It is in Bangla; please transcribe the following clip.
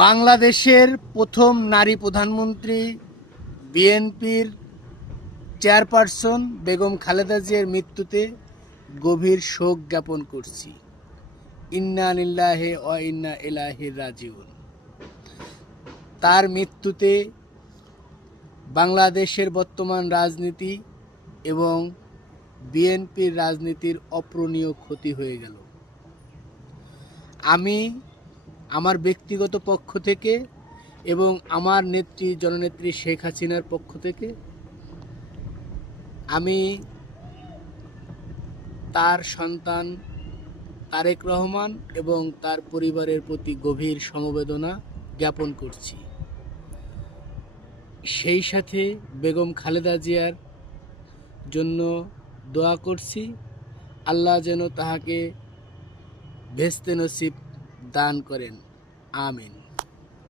বাংলাদেশের প্রথম নারী প্রধানমন্ত্রী বিএনপির চেয়ারপারসন বেগম খালেদা জিয়ার মৃত্যুতে গভীর শোক জ্ঞাপন করছি। ইন্না লিল্লাহি ওয়া ইন্না ইলাইহি রাজিউন। তার মৃত্যুতে বাংলাদেশের বর্তমান রাজনীতি এবং বিএনপির রাজনীতির অপূরণীয় ক্ষতি হয়ে গেল। আমি আমার ব্যক্তিগত পক্ষ থেকে এবং আমার নেত্রী জননেত্রী শেখ হাসিনার পক্ষ থেকে আমি তার সন্তান তারেক রহমান এবং তার পরিবারের প্রতি গভীর সমবেদনা জ্ঞাপন করছি। সেই সাথে বেগম খালেদা জিয়ার জন্য দোয়া করছি, আল্লাহ যেন তাহাকে ভেস্তে নসিব দান করেন। আমিন।